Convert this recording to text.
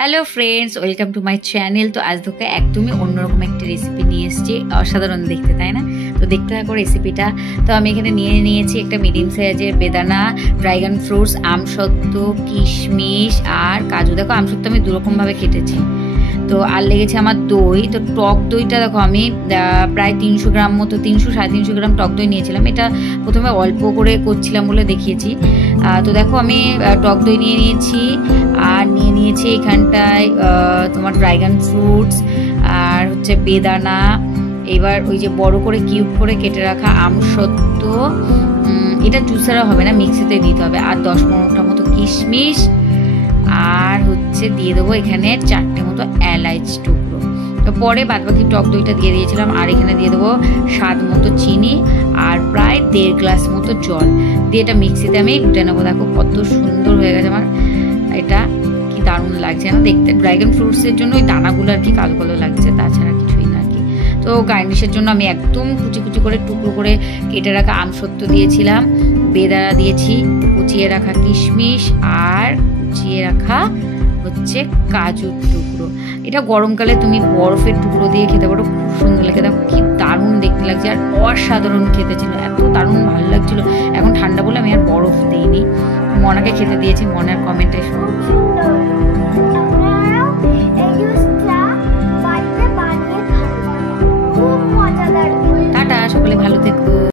Hello friends, welcome to my channel. তো আজ তোকে একদমই অন্যরকম একটা রেসিপি নিয়ে এসেছি। অসাধারণ দেখতে, তাই না? তো দেখতে থাকো রেসিপিটা। তো আমি এখানে নিয়েছি একটা মিডিয়াম সাইজের বেদানা, ড্রাগন ফ্রুটস, আমসত্ত্ব, কিশমিশ আর কাজু। দেখো আমসত্ত্ব আমি দুরকমভাবে কেটেছি। তো আর লেগেছে আমার দই। তো টক দইটা দেখো আমি প্রায় 300 গ্রাম মতো, 300-350 গ্রাম টক দই নিয়েছিলাম। এটা প্রথমে অল্প করে করছিলাম বলে দেখিয়েছি। তো দেখো আমি টক দই নিয়ে নিয়েছি আর নিয়ে নিয়েছি এখানটায় তোমার ড্রাগন ফ্রুটস আর হচ্ছে বেদানা। এবার ওই যে বড় করে কিউব করে কেটে রাখা আমসত্ত্ব, এটা জুসারা হবে না, মিক্সিতে দিতে হবে। আর 10-15টা মতো কিশমিশ আর হচ্ছে দিয়ে দেবো এখানে 4টে মতো এলাচ টুকরো। তো পরে বাদবাকি টক দইটা দিয়ে দিয়েছিলাম। আর এখানে দিয়ে দেবো স্বাদ মতো চিনি আর প্রায় 1.5 গ্লাস মতো জল দিয়ে এটা মিক্সিতে আমি ঘুটে নেবো। দেখো কত সুন্দর হয়ে গেছে আমার, এটা কি দারুণ লাগছে না দেখতে। ড্রাগন ফ্রুটসের জন্য ওই দানাগুলো আর কি কালো কালো লাগছে, তাছাড়া কিছুই না আর কি। তো গার্নিশের জন্য আমি একদম কুচি কুচি করে টুকরো করে কেটে রাখা আমসত্ত্ব দিয়েছিলাম, বেদানা দিয়েছি, কুচিয়ে রাখা কিশমিশ আর কুচিয়ে রাখা হচ্ছে কাজুর টুকরো। এটা গরমকালে তুমি বরফের টুকরো দিয়ে খেতে পারো, খুব সুন্দর লাগে। দেখো কি দারুণ দেখতে লাগছে আর অসাধারণ খেতে ছিল, এত দারুণ ভালো লাগছিল। এখন ঠান্ডা বলে আমি আর বরফ দিইনি, মনাকে খেতে দিয়েছি। মনার কমেন্টে শুনছি। টাটা, সকলে ভালো থেকো।